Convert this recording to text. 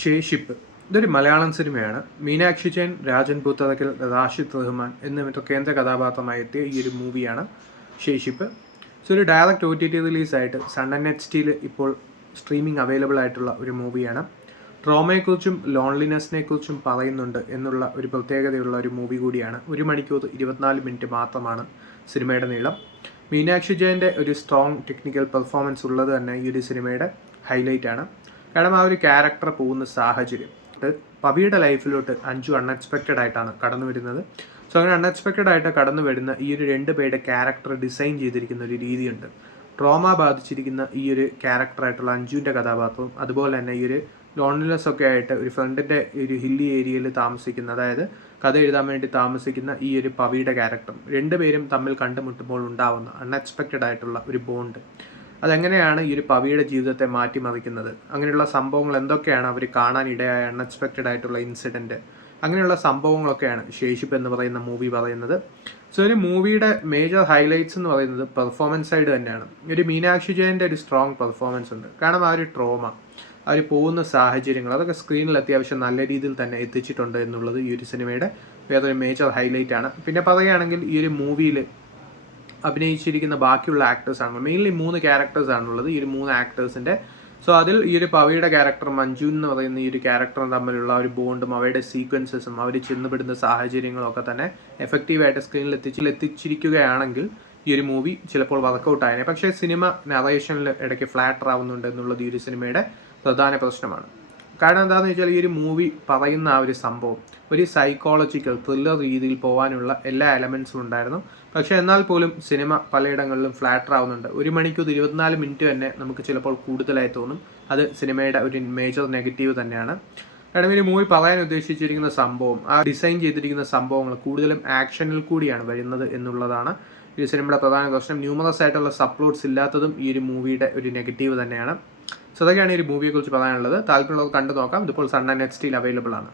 ശേഷിപ്പ് ഇതൊരു മലയാളം സിനിമയാണ്. മീനാക്ഷി ജെയിൻ, രാജൻ പൂത്തറക്കൽ, റാഷിദ് റഹ്മാൻ എന്നിവർ കേന്ദ്ര കഥാപാത്രമായി എത്തിയ ഈ ഒരു മൂവിയാണ് ശേഷിപ്പ്. സോ ഒരു ഡയറക്റ്റ് OTT റിലീസായിട്ട് സൺ ആൻഡ് നെറ്റ്സ്റ്റിൽ ഇപ്പോൾ സ്ട്രീമിംഗ് അവൈലബിൾ ആയിട്ടുള്ള ഒരു മൂവിയാണ്. ട്രോമയെക്കുറിച്ചും ലോൺലിനെസ്സിനെ കുറിച്ചും പറയുന്നുണ്ട് എന്നുള്ള ഒരു പ്രത്യേകതയുള്ള ഒരു മൂവി കൂടിയാണ്. 1 മണിക്കൂർ 24 മിനിറ്റ് മാത്രമാണ് സിനിമയുടെ നീളം. മീനാക്ഷി ജെയിൻ്റെ ഒരു സ്ട്രോങ് ടെക്നിക്കൽ പെർഫോമൻസ് ഉള്ളത് തന്നെ ഈ ഒരു സിനിമയുടെ ഹൈലൈറ്റ് ആണ്. കാരണം ആ ഒരു ക്യാരക്ടർ പോകുന്ന സാഹചര്യം പവിയുടെ ലൈഫിലോട്ട് അഞ്ജു അൺഎക്സ്പെക്റ്റഡ് ആയിട്ടാണ് കടന്നു വരുന്നത്. സോ അങ്ങനെ അൺഎക്സ്പെക്റ്റഡ് ആയിട്ട് കടന്നു വരുന്ന ഈ ഒരു 2 പേരുടെ ക്യാരക്ടർ ഡിസൈൻ ചെയ്തിരിക്കുന്ന ഒരു രീതിയുണ്ട്. ട്രോമ ബാധിച്ചിരിക്കുന്ന ഈ ഒരു ക്യാരക്ടറായിട്ടുള്ള അഞ്ജുവിൻ്റെ കഥാപാത്രവും അതുപോലെ തന്നെ ഈ ഒരു ലോൺലിനെസ് ഒക്കെ ആയിട്ട് ഒരു ഫ്രണ്ടിൻ്റെ ഒരു ഹില്ലി ഏരിയയിൽ താമസിക്കുന്ന, അതായത് കഥ എഴുതാൻ വേണ്ടി താമസിക്കുന്ന ഈ ഒരു പവിയുടെ ക്യാരക്ടറും 2 പേരും തമ്മിൽ കണ്ടുമുട്ടുമ്പോൾ ഉണ്ടാവുന്ന അൺഎക്സ്പെക്റ്റഡ് ആയിട്ടുള്ള ഒരു ബോണ്ട്, അതെങ്ങനെയാണ് ഈ ഒരു പവിയുടെ ജീവിതത്തെ മാറ്റിമറിക്കുന്നത്, അങ്ങനെയുള്ള സംഭവങ്ങൾ എന്തൊക്കെയാണ് അവർ കാണാനിടയായ അൺഎക്സ്പെക്റ്റഡ് ആയിട്ടുള്ള ഇൻസിഡൻറ്റ്, അങ്ങനെയുള്ള സംഭവങ്ങളൊക്കെയാണ് ശേഷിപ്പ് എന്ന് പറയുന്ന മൂവി പറയുന്നത്. സോ ഒരു മൂവിയുടെ മേജർ ഹൈലൈറ്റ്സ് എന്ന് പറയുന്നത് പെർഫോമൻസ് സൈഡ് തന്നെയാണ്. ഒരു മീനാക്ഷി ജയൻ്റെ ഒരു സ്ട്രോങ് പെർഫോമൻസ് ഉണ്ട്. കാരണം ആ ഒരു ട്രോമ, അവർ പോകുന്ന സാഹചര്യങ്ങൾ, അതൊക്കെ സ്ക്രീനിൽ അത്യാവശ്യം നല്ല രീതിയിൽ തന്നെ എത്തിച്ചിട്ടുണ്ട് എന്നുള്ളത് ഈ ഒരു സിനിമയുടെ വേറൊരു മേജർ ഹൈലൈറ്റ് ആണ്. പിന്നെ പറയുകയാണെങ്കിൽ ഈ ഒരു മൂവിയിൽ അഭിനയിച്ചിരിക്കുന്ന ബാക്കിയുള്ള ആക്ടേഴ്സാണ്, മെയിൻലി 3 ക്യാരക്ടേഴ്സാണുള്ളത്, ഈ ഒരു 3 ആക്ടേഴ്സിൻ്റെ. സോ അതിൽ ഈ ഒരു പവിയുടെ ക്യാരക്ടർ മഞ്ജു എന്ന് പറയുന്ന ഈ ഒരു ക്യാരക്ടറും തമ്മിലുള്ള ഒരു ബോണ്ടും അവരുടെ സീക്വൻസസും അവർ ചെന്നുപെടുന്ന സാഹചര്യങ്ങളും ഒക്കെ തന്നെ എഫക്റ്റീവായിട്ട് സ്ക്രീനിൽ എത്തിച്ചിരിക്കുകയാണെങ്കിൽ ഈ ഒരു മൂവി ചിലപ്പോൾ വർക്കൗട്ട് ആയനെ. പക്ഷേ സിനിമ നറേഷനിൽ ഇടയ്ക്ക് ഫ്ലാറ്റർ ആവുന്നുണ്ട് എന്നുള്ളത് ഈ ഒരു സിനിമയുടെ പ്രധാന പ്രശ്നമാണ്. കാരണം എന്താണെന്ന് വെച്ചാൽ ഈ ഒരു മൂവി പറയുന്ന ആ ഒരു സംഭവം ഒരു സൈക്കോളജിക്കൽ ത്രില്ലർ രീതിയിൽ പോകാനുള്ള എല്ലാ എലമെൻസും ഉണ്ടായിരുന്നു. പക്ഷേ എന്നാൽ പോലും സിനിമ പലയിടങ്ങളിലും ഫ്ലാറ്റർ ആവുന്നുണ്ട്. 1 മണിക്കൂർ 24 മിനിറ്റ് തന്നെ നമുക്ക് ചിലപ്പോൾ കൂടുതലായി തോന്നും. അത് സിനിമയുടെ ഒരു മേജർ നെഗറ്റീവ് തന്നെയാണ്. കാരണം ഈ മൂവി പറയാൻ ഉദ്ദേശിച്ചിരിക്കുന്ന സംഭവം, ആ ഡിസൈൻ ചെയ്തിരിക്കുന്ന സംഭവങ്ങൾ കൂടുതലും ആക്ഷനിൽ കൂടിയാണ് വരുന്നത് എന്നുള്ളതാണ് ഈ സിനിമയുടെ പ്രധാന പ്രശ്നം. ന്യൂമറസ് ആയിട്ടുള്ള സപ്ലോട്ട്സ് ഇല്ലാത്തതും ഈ ഒരു മൂവിയുടെ ഒരു നെഗറ്റീവ് തന്നെയാണ്. സോ അതൊക്കെയാണ് ഈ മൂവിയെക്കുറിച്ച് പറയാനുള്ളത്. താല്പര്യമുള്ളവർ കണ്ടു നോക്കാം. ഇതിപ്പോൾ സൺ ആൻഡ് നെറ്റ്സ്റ്റിൽ അവൈലബിൾ ആണ്.